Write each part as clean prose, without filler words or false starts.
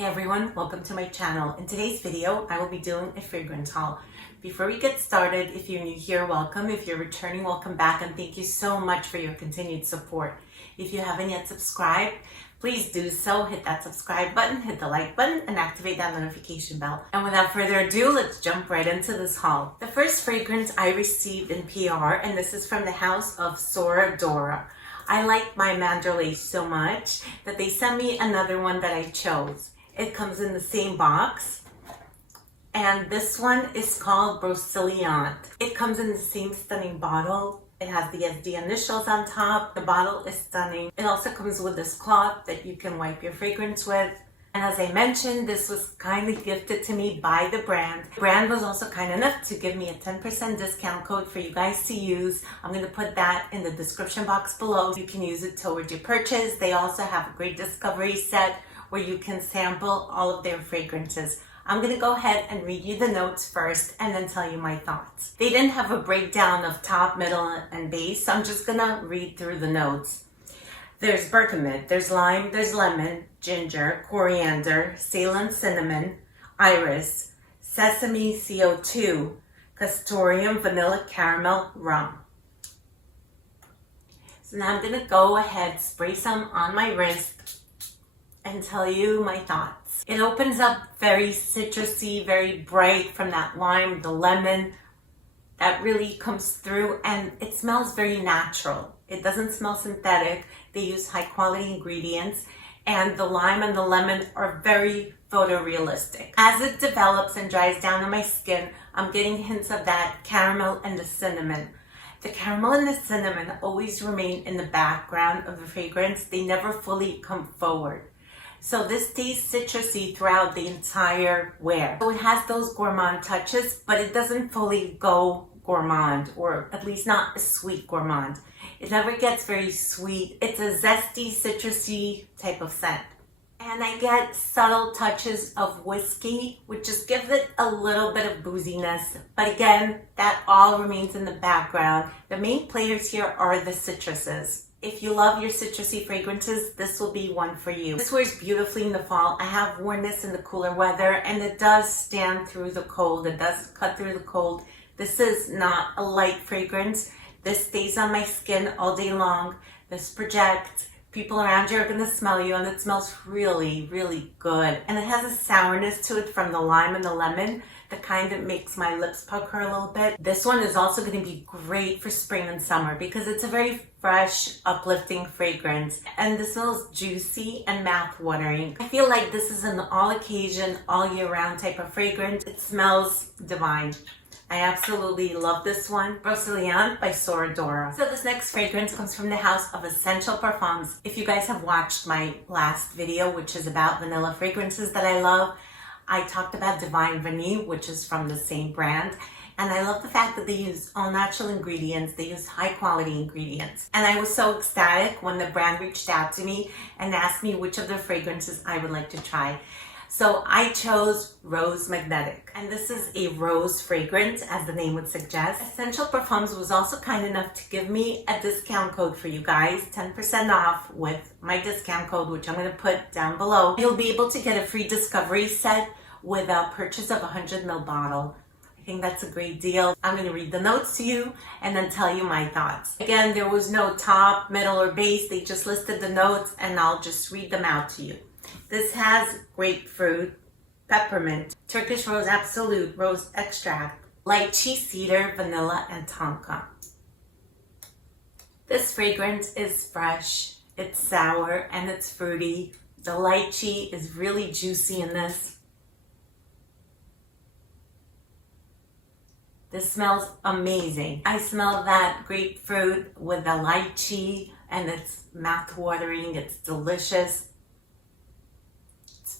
Hey everyone, welcome to my channel. In today's video, I will be doing a fragrance haul. Before we get started, if you're new here, welcome. If you're returning, welcome back, and thank you so much for your continued support. If you haven't yet subscribed, please do so. Hit that subscribe button, hit the like button, and activate that notification bell. And without further ado, let's jump right into this haul. The first fragrance I received in PR, and this is from the house of Sora, Dora. I like my Mandorlay so much that they sent me another one that I chose. It comes in the same box, and this one is called Broceliande. It comes in the same stunning bottle. It has the SD initials on top. The bottle is stunning. It also comes with this cloth that you can wipe your fragrance with. And as I mentioned, this was kindly gifted to me by the brand. The brand was also kind enough to give me a 10% discount code for you guys to use. I'm going to put that in the description box below. You can use it towards your purchase. They also have a great discovery set where you can sample all of their fragrances. I'm going to go ahead and read you the notes first and then tell you my thoughts. They didn't have a breakdown of top, middle, and base, so I'm just going to read through the notes. There's bergamot, there's lime, there's lemon, ginger, coriander, Ceylon cinnamon, iris, sesame CO2, castoreum, vanilla, caramel, rum. So now I'm going to go ahead, spray some on my wrist, and tell you my thoughts. It opens up very citrusy, very bright from that lime, the lemon that really comes through, and it smells very natural. It doesn't smell synthetic. They use high quality ingredients, and the lime and the lemon are very photorealistic. As it develops and dries down on my skin, I'm getting hints of that caramel and the cinnamon. The caramel and the cinnamon always remain in the background of the fragrance. They never fully come forward. So this stays citrusy throughout the entire wear. So it has those gourmand touches, but it doesn't fully go gourmand, or at least not a sweet gourmand. It never gets very sweet. It's a zesty, citrusy type of scent. And I get subtle touches of whiskey, which just gives it a little bit of booziness. But again, that all remains in the background. The main players here are the citruses. If you love your citrusy fragrances, this will be one for you. This wears beautifully in the fall. I have worn this in the cooler weather, and it does stand through the cold. It does cut through the cold. This is not a light fragrance. This stays on my skin all day long. This projects. People around you are going to smell you, and it smells really, really good. And it has a sourness to it from the lime and the lemon, the kind that makes my lips pucker a little bit. This one is also going to be great for spring and summer because it's a very fresh, uplifting fragrance. And this smells juicy and mouth-watering. I feel like this is an all-occasion, all-year-round type of fragrance. It smells divine. I absolutely love this one. Broceliande by Sora, Dora. So this next fragrance comes from the house of Essential Parfums. If you guys have watched my last video, which is about vanilla fragrances that I love, I talked about Divine Vanille, which is from the same brand. And I love the fact that they use all natural ingredients. They use high quality ingredients. And I was so ecstatic when the brand reached out to me and asked me which of their fragrances I would like to try. So I chose Rose Magnetic, and this is a rose fragrance, as the name would suggest. Essential Parfums was also kind enough to give me a discount code for you guys, 10% off with my discount code, which I'm going to put down below. You'll be able to get a free discovery set with a purchase of a 100ml bottle. I think that's a great deal. I'm going to read the notes to you and then tell you my thoughts. Again, there was no top, middle, or base. They just listed the notes, and I'll just read them out to you. This has grapefruit, peppermint, Turkish rose absolute, rose extract, lychee, cedar, vanilla, and tonka. This fragrance is fresh, it's sour, and it's fruity. The lychee is really juicy in this. This smells amazing. I smell that grapefruit with the lychee, and it's mouth-watering, it's delicious.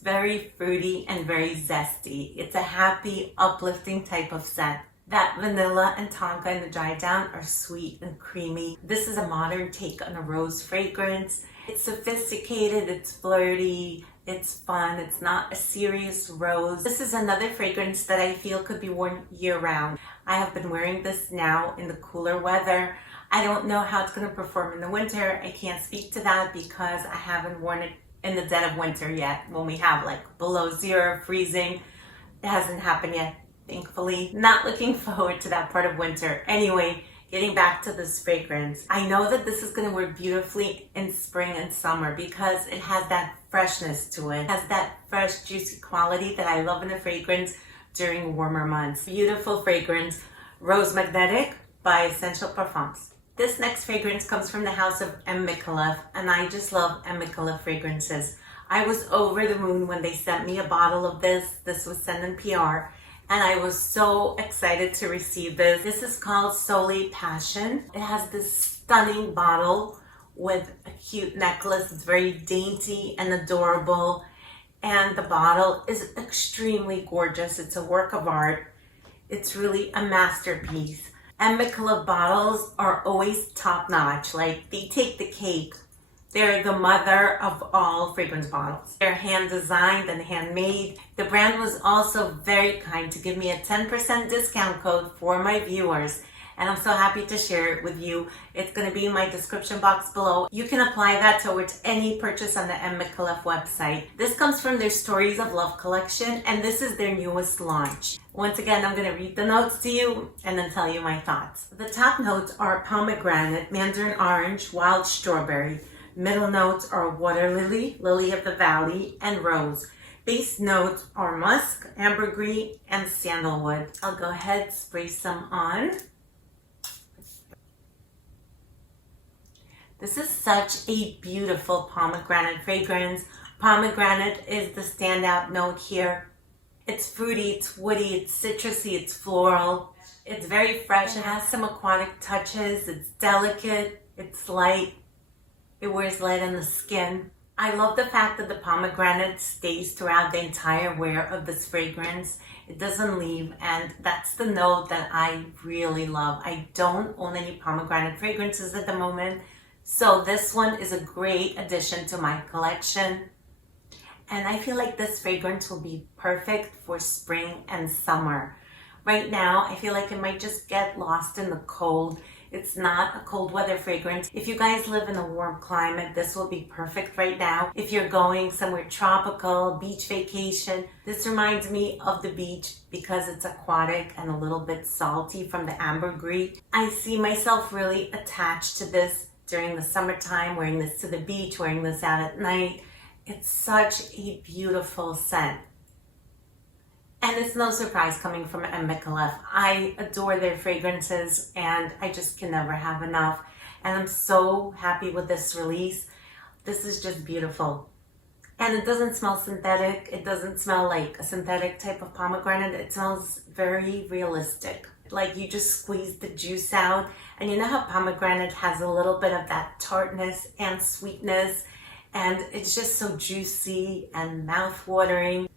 Very fruity and very zesty. It's a happy, uplifting type of scent. That vanilla and tonka in the dry down are sweet and creamy. This is a modern take on a rose fragrance. It's sophisticated, it's flirty, it's fun, it's not a serious rose. This is another fragrance that I feel could be worn year-round. I have been wearing this now in the cooler weather. I don't know how it's going to perform in the winter. I can't speak to that because I haven't worn it in the dead of winter yet, when we have like below zero, freezing. It hasn't happened yet, thankfully. Not looking forward to that part of winter. Anyway, getting back to this fragrance. I know that this is gonna work beautifully in spring and summer because it has that freshness to it. It has that fresh, juicy quality that I love in a fragrance during warmer months. Beautiful fragrance, Rose Magnetic by Essential Parfums. This next fragrance comes from the house of Micallef, and I just love Micallef fragrances. I was over the moon when they sent me a bottle of this. This was sent in PR, and I was so excited to receive this. This is called Soleil Passion. It has this stunning bottle with a cute necklace. It's very dainty and adorable, and the bottle is extremely gorgeous. It's a work of art. It's really a masterpiece. And Micallef bottles are always top-notch. Like, they take the cake. They're the mother of all fragrance bottles. They're hand-designed and handmade. The brand was also very kind to give me a 10% discount code for my viewers. And I'm so happy to share it with you. It's going to be in my description box below. You can apply that towards any purchase on the Micallef website. This comes from their Stories of Love collection, and this is their newest launch. Once again, I'm going to read the notes to you and then tell you my thoughts. The top notes are pomegranate, mandarin orange, wild strawberry. Middle notes are water lily, lily of the valley, and rose. Base notes are musk, ambergris, and sandalwood. I'll go ahead, spray some on. This is such a beautiful pomegranate fragrance. Pomegranate is the standout note here. It's fruity, it's woody, it's citrusy, it's floral. It's very fresh. It has some aquatic touches. It's delicate, it's light. It wears light on the skin. I love the fact that the pomegranate stays throughout the entire wear of this fragrance. It doesn't leave, and that's the note that I really love. I don't own any pomegranate fragrances at the moment, so this one is a great addition to my collection. And I feel like this fragrance will be perfect for spring and summer. Right now, I feel like it might just get lost in the cold. It's not a cold weather fragrance. If you guys live in a warm climate, this will be perfect right now. If you're going somewhere tropical, beach vacation, this reminds me of the beach because it's aquatic and a little bit salty from the ambergris. I see myself really attached to this during the summertime, wearing this to the beach, wearing this out at night. It's such a beautiful scent. And it's no surprise coming from Micallef. I adore their fragrances and I just can never have enough. And I'm so happy with this release. This is just beautiful. And it doesn't smell synthetic. It doesn't smell like a synthetic type of pomegranate. It smells very realistic. Like you just squeeze the juice out. And you know how pomegranate has a little bit of that tartness and sweetness. And it's just so juicy and mouth-watering.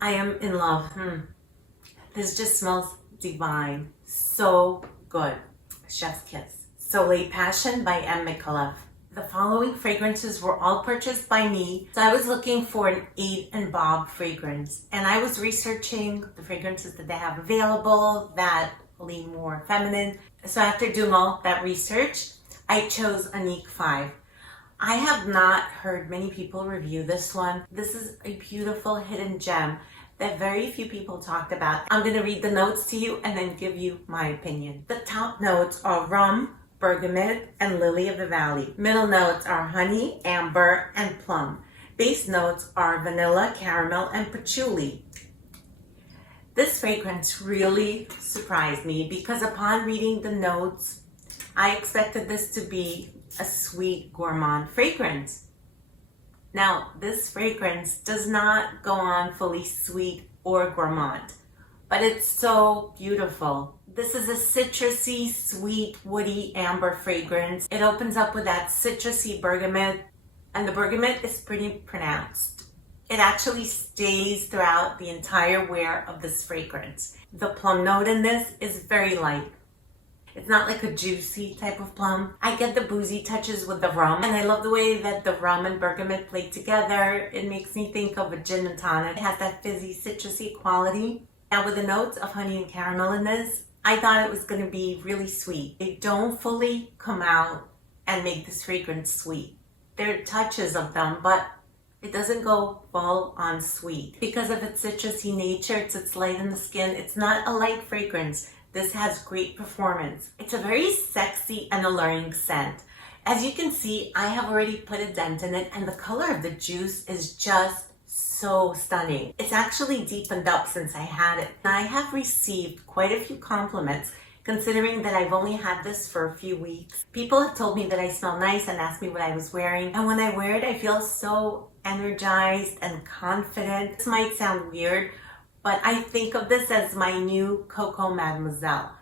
I am in love. This just smells divine. So good. Chef's kiss. Soleil Passion by Micallef. The following fragrances were all purchased by me. So I was looking for an 8 and Bob fragrance. And I was researching the fragrances that they have available that lean more feminine. So after doing all that research, I chose Annicke 5. I have not heard many people review this one. This is a beautiful hidden gem that very few people talked about. I'm going to read the notes to you and then give you my opinion. The top notes are rum, bergamot, and lily of the valley. Middle notes are honey, amber, and plum. Base notes are vanilla, caramel, and patchouli. This fragrance really surprised me because upon reading the notes, I expected this to be a sweet gourmand fragrance. Now, this fragrance does not go on fully sweet or gourmand, but it's so beautiful. This is a citrusy, sweet, woody amber fragrance. It opens up with that citrusy bergamot, and the bergamot is pretty pronounced. It actually stays throughout the entire wear of this fragrance. The plum note in this is very light. It's not like a juicy type of plum. I get the boozy touches with the rum, and I love the way that the rum and bergamot play together. It makes me think of a gin and tonic. It has that fizzy, citrusy quality. Now with the notes of honey and caramel in this, I thought it was going to be really sweet. They don't fully come out and make this fragrance sweet. There are touches of them, but it doesn't go full on sweet. Because of its citrusy nature, it's light in the skin. It's not a light fragrance. This has great performance. It's a very sexy and alluring scent. As you can see, I have already put a dent in it, and the color of the juice is just so stunning. It's actually deepened up since I had it. I have received quite a few compliments considering that I've only had this for a few weeks. People have told me that I smell nice and asked me what I was wearing. And when I wear it, I feel so energized and confident. This might sound weird, but I think of this as my new Coco Mademoiselle.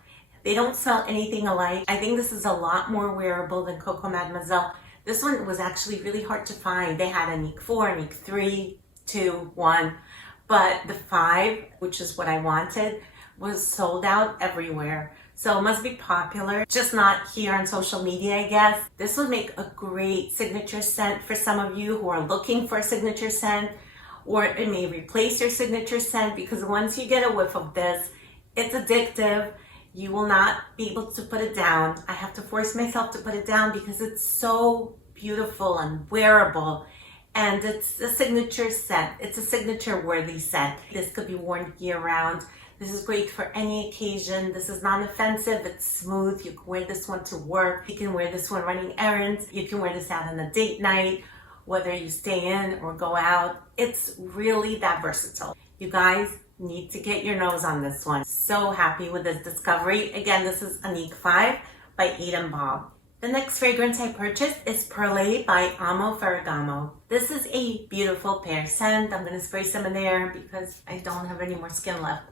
They don't smell anything alike. I think this is a lot more wearable than Coco Mademoiselle. This one was actually really hard to find. They had Annick 4, Annick 3, 2, 1, but the 5, which is what I wanted, was sold out everywhere. So it must be popular, just not here on social media, I guess. This would make a great signature scent for some of you who are looking for a signature scent, or it may replace your signature scent, because once you get a whiff of this, it's addictive. You will not be able to put it down. I have to force myself to put it down because it's so beautiful and wearable. And it's a signature scent. It's a signature worthy scent. This could be worn year round. This is great for any occasion. This is non-offensive. It's smooth. You can wear this one to work. You can wear this one running errands. You can wear this out on a date night, whether you stay in or go out. It's really that versatile. You guys need to get your nose on this one. So happy with this discovery. Again, this is Annick 5 by Eden Bob. The next fragrance I purchased is Soleil by Amo Ferragamo. This is a beautiful pear scent. I'm going to spray some in there because I don't have any more skin left.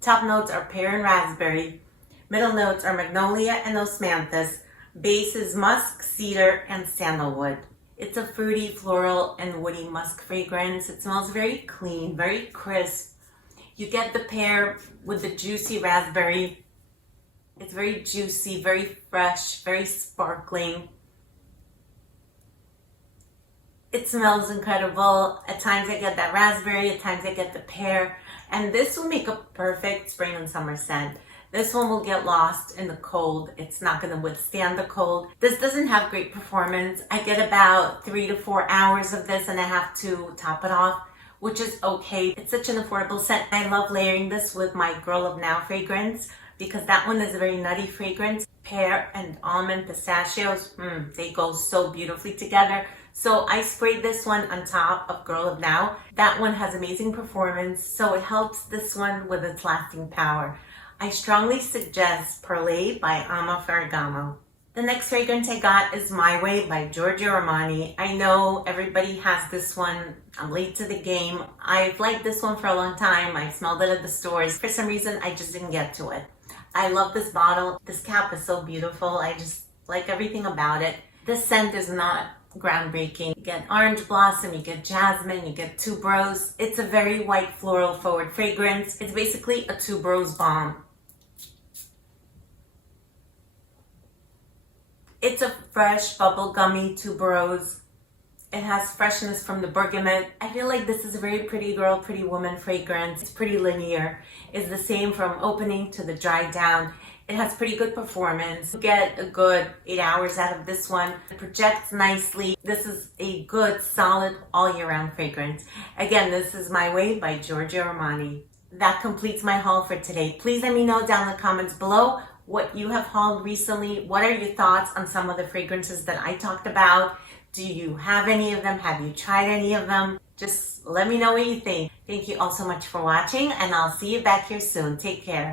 Top notes are pear and raspberry. Middle notes are magnolia and osmanthus. Base is musk, cedar, and sandalwood. It's a fruity, floral, and woody musk fragrance. It smells very clean, very crisp. You get the pear with the juicy raspberry. It's very juicy, very fresh, very sparkling. It smells incredible. At times I get that raspberry, at times I get the pear. And this will make a perfect spring and summer scent. This one will get lost in the cold. It's not going to withstand the cold. This doesn't have great performance. I get about 3 to 4 hours of this and I have to top it off, which is okay. It's such an affordable scent. I love layering this with my Girl of Now fragrance because that one is a very nutty fragrance. Pear and almond pistachios, they go so beautifully together. So I sprayed this one on top of Girl of Now. That one has amazing performance, so it helps this one with its lasting power. I strongly suggest Soleil by Amo Ferragamo. The next fragrance I got is My Way by Giorgio Armani. I know everybody has this one. I'm late to the game. I've liked this one for a long time. I smelled it at the stores. For some reason, I just didn't get to it. I love this bottle. This cap is so beautiful. I just like everything about it. This scent is not groundbreaking. You get orange blossom, you get jasmine, you get tuberose. It's a very white floral forward fragrance. It's basically a tuberose bomb. It's a fresh bubblegummy tuberose. It has freshness from the bergamot. I feel like this is a very pretty girl, pretty woman fragrance. It's pretty linear. It's the same from opening to the dry down. It has pretty good performance. You get a good 8 hours out of this one. It projects nicely. This is a good, solid, all year round fragrance. Again, this is My Way by Giorgio Armani. That completes my haul for today. Please let me know down in the comments below what you have hauled recently. What are your thoughts on some of the fragrances that I talked about? Do you have any of them? Have you tried any of them? Just let me know what you think. Thank you all so much for watching, and I'll see you back here soon. Take care.